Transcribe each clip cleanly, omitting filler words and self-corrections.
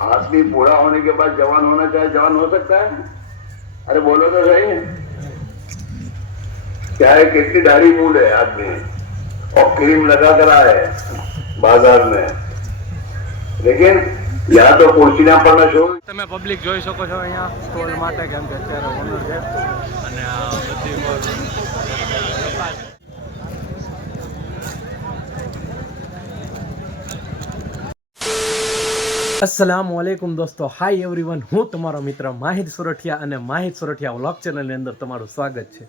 आदमी बूढ़ा होने के बाद जवान होना चाहे जवान हो सकता है? अरे बोलो तो सही। क्या है, कितनी दाढ़ी मूड है आदमी और क्रीम लगा कर आए बाजार में, लेकिन यहाँ तो कुर्सी ना पड़ना छोड़। તમે પબ્લિક જોઈ શકો છો અહીંયા સ્ટોલ માટે, કેમ કે અત્યારે ઓનર છે અને આ બધી अस्सलाम वालेकुम दोस्तों, हाय एवरीवन। હું તમારો મિત્ર માહિદ સોરઠિયા અને માહિદ સોરઠિયા વ્લોગ ચેનલની અંદર તમારું સ્વાગત છે।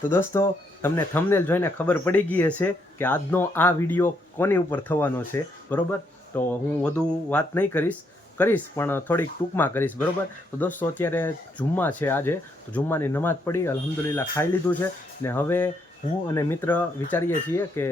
તો દોસ્તો, તમને થંબનેલ જોઈને ખબર પડી ગઈ હશે કે આજનો આ વિડીયો કોની ઉપર થવાનો છે, બરોબર? તો હું વધુ વાત નહીં કરીશ પણ થોડીક ટૂંકમાં કરીશ, બરોબર? તો દોસ્તો, અત્યારે જુમ્મા છે આજે, તો જુમ્માની નમાઝ પડી, અલ્હમ્દુલિલ્લાહ ખાઈ લીધું છે ને હવે હું અને મિત્ર વિચારીએ છીએ કે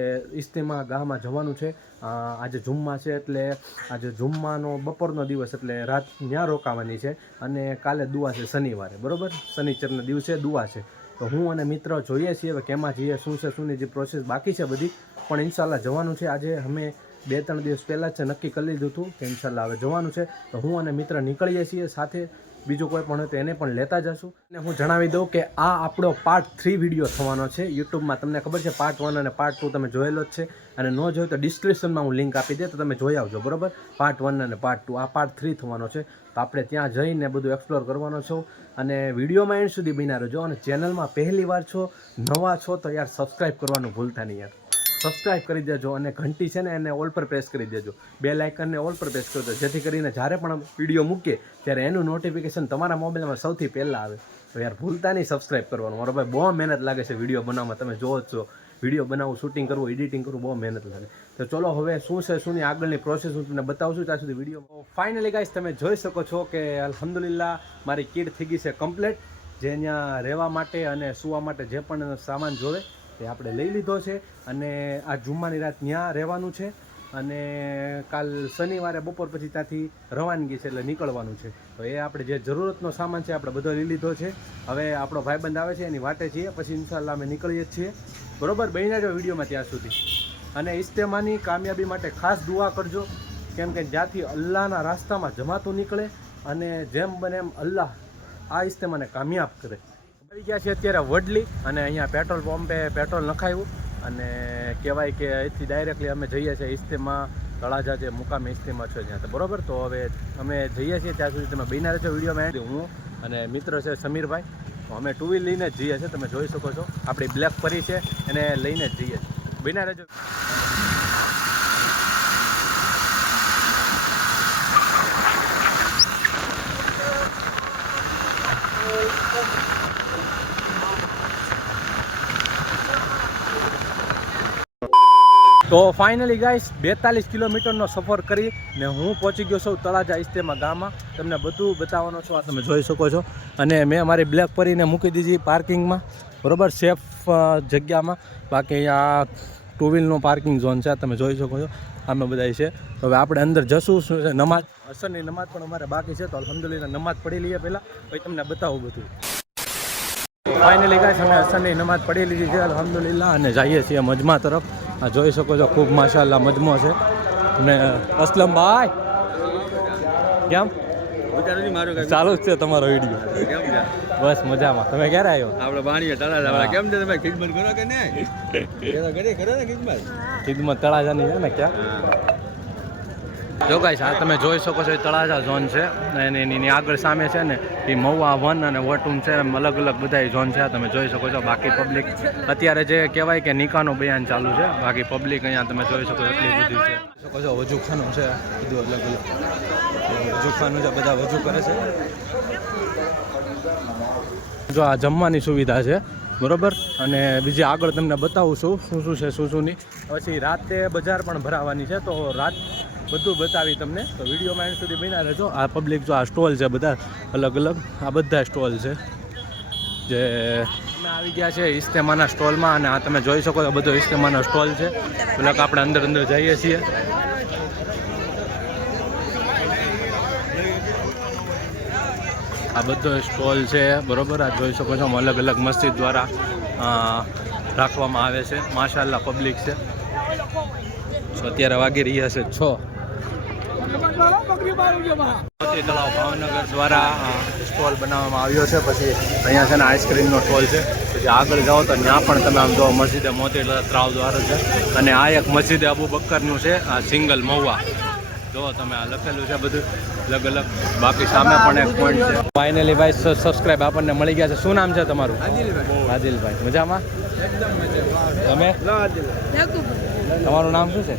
ઇસ્તિમા ગામમાં જવાનું છે। આજે જુમ્મા છે એટલે આજે જુમ્માનો બપોરનો દિવસ એટલે રાત ત્યાં રોકાવાની છે અને કાલે દુઆ છે શનિવારે, બરાબર? શનિચરના દિવસે દુઆ છે। તો હું અને મિત્ર જોઈએ છીએ હવે કેમાં જઈએ, શું છે શું નહીં, જે પ્રોસેસ બાકી છે બધી, પણ ઇન્શાલ્લાહ જવાનું છે। આજે અમે 2-3 દિવસ પહેલાં જ નક્કી કરી લીધું હતું કે ઇન્શાલ્લાહ હવે જવાનું છે। તો હું અને મિત્ર નીકળીએ છીએ, સાથે બીજું કોઈ પણ હોય તો એને પણ લેતા જશું। અને હું જણાવી દઉં કે આ આપણો પાર્ટ 3 વિડીયો થવાનો છે યુટ્યુબમાં। તમને ખબર છે પાર્ટ 1 અને પાર્ટ 2 તમે જોયેલો જ છે, અને ન જોયું તો ડિસ્ક્રિપ્શનમાં હું લિંક આપી દે તો તમે જોઈ આવજો, બરાબર? પાર્ટ 1 અને પાર્ટ 2, આ પાર્ટ 3 થવાનો છે। તો આપણે ત્યાં જઈને બધું એક્સપ્લોર કરવાનો છો અને વિડીયોમાં એન્ડ સુધી બન્યા રહેજો। અને ચેનલમાં પહેલી વાર છો, નવા છો તો યાર સબસ્ક્રાઈબ કરવાનું ભૂલતા નહીં યાર, સબસ્ક્રાઈબ કરી દેજો અને ઘંટી છે ને એને ઓલ પર પ્રેસ કરી દેજો, બેલ આઇકનને ઓલ પર પ્રેસ કરી દેજો, જેથી કરીને જ્યારે પણ વિડીયો મૂકીએ ત્યારે એનું નોટિફિકેશન તમારા મોબાઈલમાં સૌથી પહેલાં આવે। તો યાર ભૂલતા નહીં સબસ્ક્રાઈબ કરવાનું। મારો ભાઈ બહુ મહેનત લાગે છે વિડીયો બનાવવામાં, તમે જોવો જ છો, વિડીયો બનાવવું, શૂટિંગ કરવું, એડિટિંગ કરવું બહુ મહેનત લાગે। તો ચલો હવે શું છે શું નહીં આગળની પ્રોસેસ હું તમને બતાવું છું, ત્યાં સુધી વિડીયો ફાઇનલી ગાઈસ તમે જોઈ શકો છો કે અલ્હમ્દુલિલ્લાહ મારી કિટ થઈ ગઈ છે કમ્પ્લીટ। જે અહીંયા રહેવા માટે અને સૂવા માટે જે પણ સામાન જોવે તે આપણે લઈ લીધો છે અને આ જુમ્માની રાત ત્યાં રહેવાનું છે અને કાલ શનિવારે બપોર પછી ત્યાંથી રવાનગી છે એટલે નીકળવાનું છે। તો એ આપણે જે જરૂરતનો સામાન છે આપણે બધો લઈ લીધો છે। હવે આપણો ભાઈબંધ આવે છે એની વાટે છીએ, પછી ઇન્શાલ્લાહ અમે નીકળીએ જ છીએ, બરોબર? બન્યા જો વિડીયોમાં ત્યાં સુધી, અને ઇસ્તેમાની કામયાબી માટે ખાસ દુઆ કરજો, કેમ કે જ્યાંથી અલ્લાહના રાસ્તામાં જમાતું નીકળે અને જેમ બને એમ અલ્લાહ આ ઇસ્તેમાને કામયાબ કરે। આવી ગયા છે અત્યારે વડલી અને અહીંયા પેટ્રોલ પંપે પેટ્રોલ નખાવ્યું અને કહેવાય કે અહીંથી ડાયરેક્ટલી અમે જઈએ છીએ ઇસ્તેમા તળાજા, જે મુકામે ઇસ્તેમા છે ત્યાં, તો બરાબર? તો હવે અમે જઈએ છીએ, ત્યાં સુધી તમે બન્યા રહેજો વિડીયોમાં। હું અને મિત્ર છે સમીરભાઈ, તો અમે 2 વ્હીલ લઈને જ જઈએ છીએ, તમે જોઈ શકો છો આપણી બ્લેક પરી છે એને લઈને જ જઈએ છીએ, બન્યા રહેજો। તો ફાઇનલી ગાઈસ 42 કિલોમીટરનો સફર કરીને હું પહોંચી ગયો છું તળાજા ઇસ્તેમા ગામમાં। તમને બધું બતાવવાનો છું, આ તમે જોઈ શકો છો। અને મેં મારી બ્લેક પરીને મૂકી દીધી પાર્કિંગમાં, બરાબર? સેફ જગ્યામાં। બાકી અહીંયા 2 વ્હીલનો પાર્કિંગ ઝોન છે, તમે જોઈ શકો છો, આમાં બધા છે। તો હવે આપણે અંદર જશું, શું છે નમાઝ, અસરની નમાઝ પણ અમારે બાકી છે, તો અલ્હમ્દુલિલ્લાહ નમાઝ પડી લઈએ પહેલાં, પછી તમને બતાવું બધું। ફાઇનલી ગાઈસ અમે અસરની નમાઝ પડી લીધી છે અલ્હમ્દુલિલ્લાહ અને જઈએ છીએ મજમા તરફ। આ જોઈ શકો છો ખૂબ માશાઅલ્લાહ મજમો છે। અને અસલમભાઈ કેમ ચાલુ જ છે તમારો વિડીયો? બસ મજામાં, તમે ક્યારે આવ્યો? આપણે બાણીએ તળાજા કેમ છે, તમે ખિદમત કરો કે નહીં? કરો ને ખિદમત તળાજાની છે ને ક્યાં? જો ગાઈસ આ તમે જોઈ શકો છો એ તળાજા ઝોન છે, અને એની આગળ સામે છે ને એ મહુવા 1 અને વટુમ છે, એમ અલગ અલગ બધા ઝોન છે, તમે જોઈ શકો છો। બાકી પબ્લિક અત્યારે જે કહેવાય કે નિકાહનું બયાન ચાલુ છે, બાકી પબ્લિક અહીંયા તમે જોઈ શકો એટલી બધી છે, શકો છો વજુખાનું છે બધું અલગ અલગ વજુખાનું છે, બધા વજુ કરે છે। જો આ જમવાની સુવિધા છે, બરોબર? અને બીજી આગળ તમને બતાવું છું શું શું છે શું શું નહીં। પછી રાતે બજાર પણ ભરાવાની છે, તો રાત બધું બતાવી તમને, તો વિડીયોમાં એન્ડ સુધી બન્યા રહેજો। આ પબ્લિક જો આ સ્ટોલ છે બધા અલગ અલગ, આ બધા સ્ટોલ છે જે અમે આવી ગયા છે ઇસ્તેમાના સ્ટોલમાં, અને આ તમે જોઈ શકો છો બધો ઇસ્તેમાનો સ્ટોલ છે। એટલે કે આપણે અંદર જઈએ છીએ, આ બધો સ્ટોલ છે, બરોબર? આ જોઈ શકો છો અલગ અલગ મસ્જિદ દ્વારા રાખવામાં આવે છે, માશાઅલ્લાહ પબ્લિક છે। તો અત્યારે વાગી રહ્યા છે 6। મોતી તળાવ ભાવનગર દ્વારા સ્ટોલ બનાવવામાં આવ્યો છે. પછી અહીંયા છે ને આઈસ્ક્રીમનો સ્ટોલ છે. પછી આગળ જાઓ તો ત્યાં પણ તમે આમ જો મસ્જિદે મોતી તળાવ દ્વારા છે. અને આ એક મસ્જિદ અબુ બકરનું છે, આ સિંગલ મહુવા. જો તમે આ લખેલું છે બધું અલગ અલગ. બાકી સામે પણ એક પોઈન્ટ છે. ફાઇનલી ભાઈ સબસ્ક્રાઇબ આપણને મળી ગયા છે. શું નામ છે તમારું? આદિલભાઈ. મજામાં? તમે? તમારું નામ શું છે?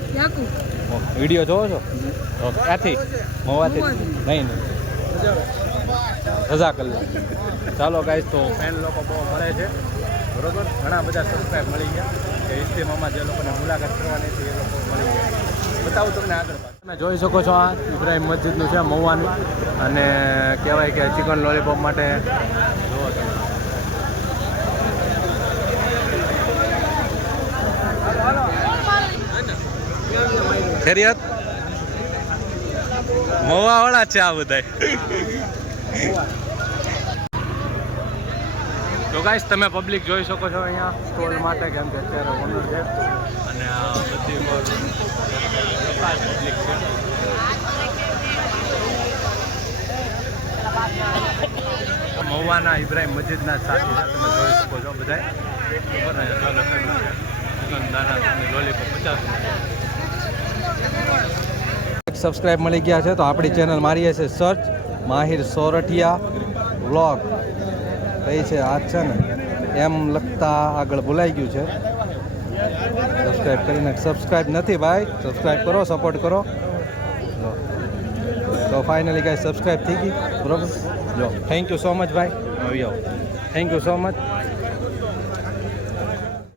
વિડીયો જોવો છો? ક્યાંથી? મહુવાથી? નહીં રજા કલાક. ચાલો ગાઈસ, તો ફેન લોકો બહુ મળે છે બરોબર. ઘણા બધા સબસ્ક્રાઇબ મળી ગયા. કે ઇસ્તીમામાં જે લોકોને મુલાકાત કરવાની હતી એ લોકો મળી ગયા. બતાવું તમને આગળ. તમે જોઈ શકો છો આ ઇબ્રાહિમ મસ્જિદનું છે મહુવાનું. અને કહેવાય કે ચિકન લોલીપોપ માટે જુઓ તમે. ખૈરિયત મહુવા વાળા છે આ બધા. તો ગાઈસ, તમે પબ્લિક જોઈ શકો છો અહીંયા સ્ટોલ માટે, કેમ કે અત્યારે ઓનર છે. અને આ બધી પબ્લિક છે. મહુવાના ઇબ્રાહિમ મસ્જિદના સાથી છે, તમે જોઈ શકો છો બધા. ખબર ને એટલા લખેલું છે દાના લોલીપોપ 50. સબસ્ક્રાઇબ મળી ગયા છે. તો આપણી ચેનલ મારીએ છે સર્ચ માહિર સોરઠિયા વ્લોગ. કઈ છે આ છે ને એમ લખતા આગળ ભૂલાઈ ગયું છે. સબસ્ક્રાઇબ કરીને સબસ્ક્રાઇબ નથી ભાઈ, સબસ્ક્રાઇબ કરો, સપોર્ટ કરો. તો ફાઇનલી ગાઈસ સબસ્ક્રાઇબ થઈ ગઈ બરોબર. જો થેન્ક યુ સો મચ ભાઈ. આવી આવો. Thank you so much.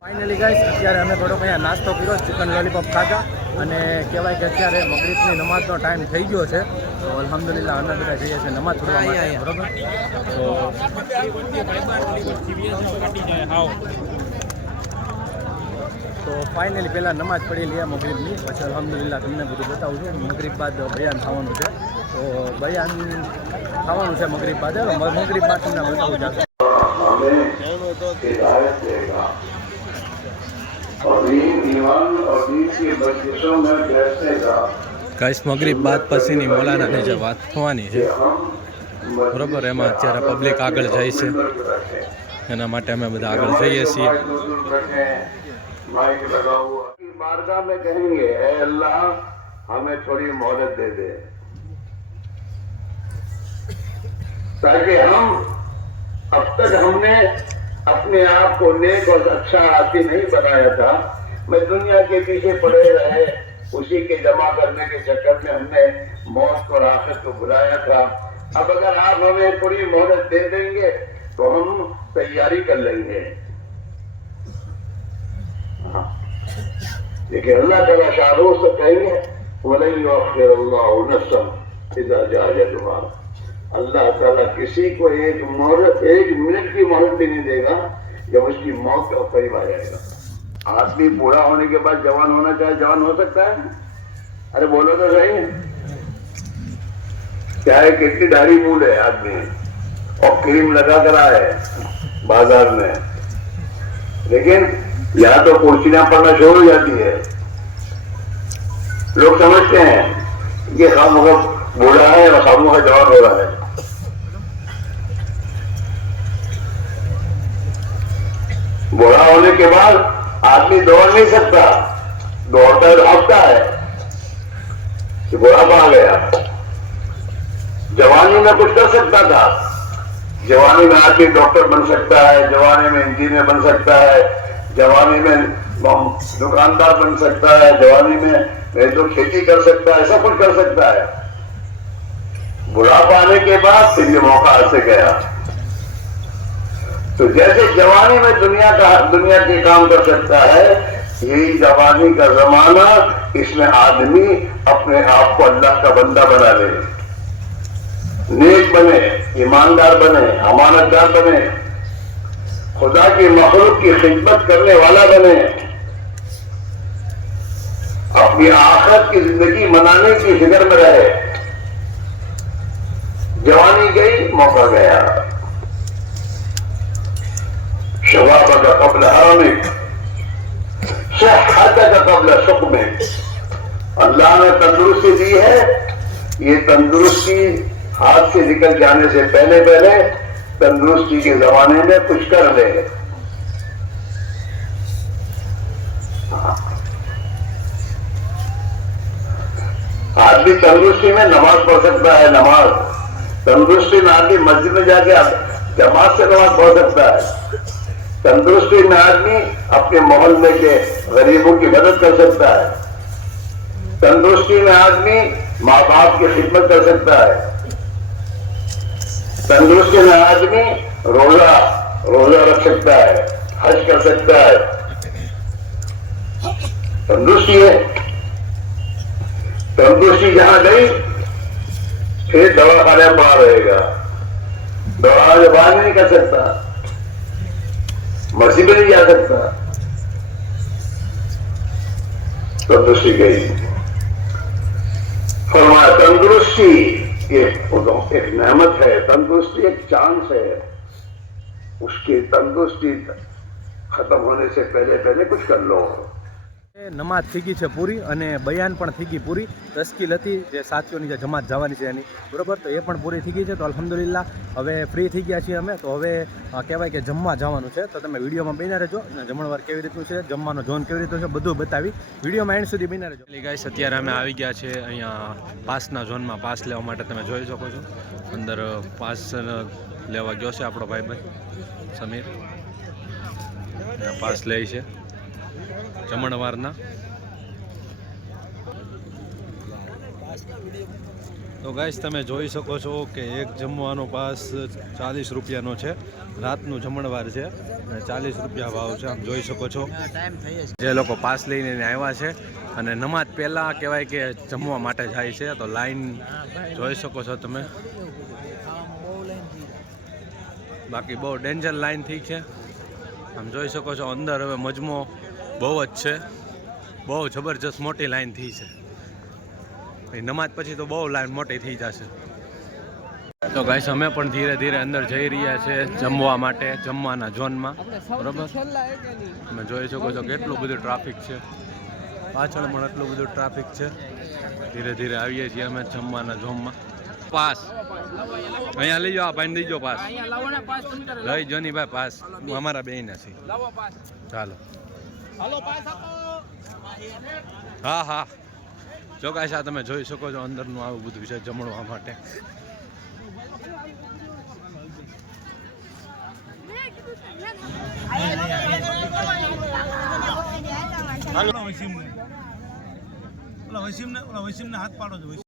Finally guys, અત્યારે અમે થોડોક અહીંયા નાસ્તો કર્યો, ચિકન લોલીપોપ ખાધા. અને કહેવાય કે અત્યારે મગરીબની નમાઝનો ટાઈમ થઈ ગયો છે. તો અલ્હમ્દુલિલ્લાહ અમે બધા જઈએ છીએ નમાઝ પઢવા માટે બરોબર. તો ફાઇનલી પહેલાં નમાઝ પડી લઈએ મગરીબની, પછી અલ્હમ્દુલિલ્લાહ તમને બધું બતાવું છું. મગરીબ બાદ બયાન થવાનું છે. તો બયાન થવાનું છે મગરીબ બાદ. મગરીબ બાદ તમને બતાવું છું. ગાઈસ, મગરીબ બાદ પછીની મૌલાનાની જે વાત થવાની છે બરોબર, એમાં અત્યારે પબ્લિક આગળ જાય છે. એના માટે અમે બધા આગળ જઈએ છીએ. बारगाह में कहेंगे ऐ अल्लाह हमें थोड़ी मोहलत दे दे, ताकि हम अब तक हमने अपने आप को नेक और अच्छा आदमी नहीं बनाया था. मैं दुनिया के पीछे पड़े रहे, उसी के जमा करने के चक्कर में हमने मौत को और आखिरत को बुलाया था. अब अगर आप हमें थोड़ी मोहलत दे देंगे तो हम तैयारी कर लेंगे. देखिए अल्लाह ताला शाहरुख से कहेंगे वलई युअख्खिरुल्लाहु नफ्सन इज़ा जाअ अजलुहा. अल्लाह ताला किसी को एक मिनट की मोहलत भी नहीं देगा जब उसकी मौत का करीब आ जाएगा. आदमी बूढ़ा होने के बाद जवान होना चाहे जवान हो सकता है? अरे बोलो तो सही. क्या है, कितनी दाढ़ी मूड है आदमी और क्रीम लगा कर आए बाजार में, लेकिन यहाँ तो कुर्सियां पड़ना शुरू हो जाती है. लोग समझते हैं कि हम बूढ़ा है और हम जवान हो रहा है. बूढ़ा होने के बाद आदमी दौड़ नहीं सकता, दौड़ता है भागता है. बुढ़ापा आ गया. जवानी में कुछ कर सकता था, जवानी में आदमी डॉक्टर बन सकता है, जवानी में इंजीनियर बन सकता है, जवानी में दुकानदार बन सकता है, जवानी में तो खेती कर सकता है, सब कुछ कर सकता है. बुढ़ापा आने के बाद फिर ये मौका से गया. तो जैसे जवानी में दुनिया के काम कर सकता है, यही जवानी का जमाना, इसमें आदमी अपने आप को अल्लाह का बंदा बना ले, नेक बने, ईमानदार बने, अमानतदार बने, खुदा की मखलूक की खिदमत करने वाला बने, अपनी आखिरत की जिंदगी मनाने की फिक्र में रहे. जवानी गई, मौका गया. शबाबक क़ब्ल हरमिक, सेहतक क़ब्ल सुक़मिक. अल्लाह ने तंदुरुस्ती दी है ये तंदुरुस्ती हाथ से निकल जाने से पहले पहले तंदुरुस्ती के जमाने में कुछ कर ले। आदमी तंदुरुस्ती में नमाज पढ़ सकता है, नमाज तंदुरुस्ती में आदमी मस्जिद में जाके जमात से नमाज पढ़ सकता है। तंदुरुस्ती में आदमी अपने मोहल्ले के गरीबों की मदद कर सकता है। तंदुरुस्ती में आदमी माँ बाप की खिदमत कर सकता है। तंदुरुस्ती में आदमी रोजा रख सकता है, हज कर सकता है। तंदुरुस्ती है। तंदुरुस्ती जहां गई फिर दवाखाने बाहर रहेगा, दवा बाहर नहीं कर सकता, मस्जिद में नहीं जा सकता। तंदुरुस्ती गई। फरमाया तंदुरुस्ती एक नेमत है, तंदुरुस्ती एक चांस है। उसकी तंदुरुस्ती खत्म होने से पहले पहले कुछ कर लो। નમાજ થઈ ગઈ છે પૂરી અને બયાન પણ થઈ ગઈ પૂરી. તસ્કીલ હતી જે સાથીઓની જે જમાત જવાની છે એની, બરાબર, તો એ પણ પૂરી થઈ ગઈ છે. તો અલ્હમ્દુલિલ્લાહ હવે ફ્રી થઈ ગયા છીએ અમે. તો હવે કહેવાય કે જમવા જવાનું છે. તો તમે વિડીયોમાં બન્યા રહેજો. જમણવાર કેવી રીતનું છે, જમવાનો ઝોન કેવી રીતનું છે, બધું બતાવી વિડીયોમાં એન્ડ સુધી બન્યા રહેજો. ગાઈસ અત્યારે અમે આવી ગયા છે અહીંયા પાસના ઝોનમાં. પાસ લેવા માટે તમે જોઈ શકો છો અંદર પાસ લેવા ગયો છે આપણો ભાઈ સમીર. પાસ લે છે જમણવારના. તો ગાઈસ તમે જોઈ શકો છો કે એક જમવાનો પાસ 40 રૂપિયાનો છે. રાતનું જમણવાર છે અને 40 રૂપિયા ભાવ છે. આમ જોઈ શકો છો જે લોકો પાસ લઈને આવ્યા છે અને નમાજ પહેલાં કહેવાય કે જમવા માટે જાય છે. તો લાઈન જોઈ શકો છો તમે. બાકી બહુ ડેન્જર લાઈન થઈ છે. આમ જોઈ શકો છો અંદર હવે મજમો બહુ જ છે, બહુ જબરજસ્ત મોટી લાઈન થઈ છે. નમાજ પછી તો બહુ લાઈન મોટી થઈ જશે. તો ગાઈસ અમે પણ ધીરે ધીરે અંદર જઈ રહ્યા છે જમવા માટે, જમવાના ઝોનમાં, બરોબર. તમે જોઈ શકો છો કેટલું બધું ટ્રાફિક છે, પાછળ પણ એટલું બધું ટ્રાફિક છે. ધીરે ધીરે આવીએ છીએ અમે જમવાના ઝોનમાં. પાસ અહીંયા લઈ જાઓ, ભાઈ દઈ જાઓ પાસ. લઈ જો ની ભાઈ પાસ, અમારા બે નથી. ચાલો હા હા. જો ગાઈસ આ તમે જોઈ શકો છો અંદરનું આવું બધું છે જમણવા માટે. વસીમને હાથ પાડો છો.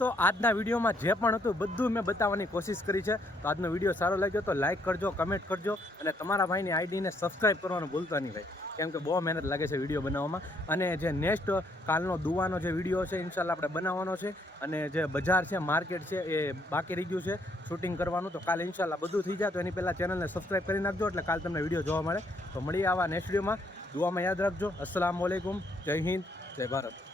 તો આજના વિડીયોમાં જે પણ હતું બધું મેં બતાવવાની કોશિશ કરી છે. તો આજનો વિડીયો સારો લાગ્યો તો લાઇક કરજો, કમેન્ટ કરજો અને તમારા ભાઈની આઈડીને સબસ્ક્રાઈબ કરવાનું ભૂલતા નહીં ભાઈ, કેમ કે બહુ મહેનત લાગે છે વિડીયો બનાવવામાં. અને જે નેક્સ્ટ કાલનો દુવાનો જે વિડીયો છે ઇન્શાલ્લાહ આપણે બનાવવાનો છે. અને જે બજાર છે, માર્કેટ છે, એ બાકી રહી ગયું છે શૂટિંગ કરવાનું. તો કાલે ઇન્શાલ્લાહ બધું થઈ જાય. તો એની પહેલાં ચેનલને સબસ્ક્રાઈબ કરી નાખજો એટલે કાલે તમને વિડીયો જોવા મળે. તો મળીએ આવા નેક્સ્ટ વિડીયોમાં. દુઆમાં યાદ રાખજો. અસ્સલામુ અલૈકુમ. જય હિન્દ, જય ભારત.